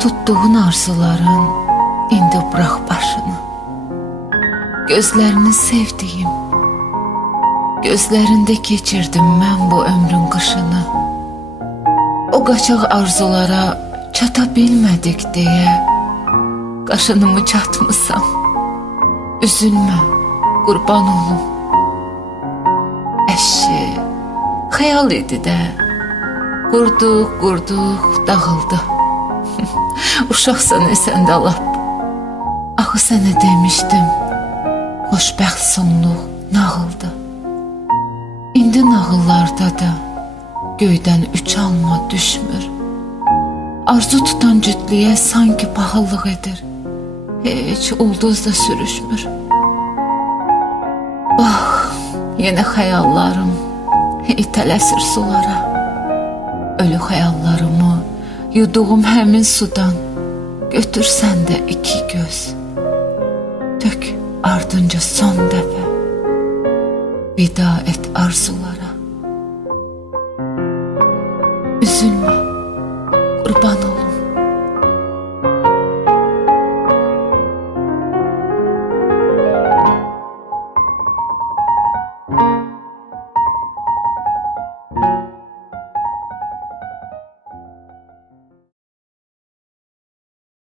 Tutduğun arzuların indi bırak başını. Gözlerini sevdiğim, gözlerinde geçirdim ben bu ömrün kışını. O qaçaq arzulara çata bilmedik diye qaşınımı çatmısam. Üzülme, kurban olum. Əşi, xəyal idi də. Qurduq, qurduq, dağıldı. Uşaqsan sən də lap. Axı sənə demişdim. Xoşbəxt sonluq nağıldı. İndi nağıllarda da göydən üç alma düşmür. Arzu tutan cütlüyə sanki pahalılıq edir. Heç ulduz da sürüşmür. Bax, yenə xəyallarım itələsir sulara. Ölü xəyallarımı yuduğum həmin sudan Götürsen de iki göz. Dök ardınca son defa. Vida et arzulara. Üzülme kurban olun.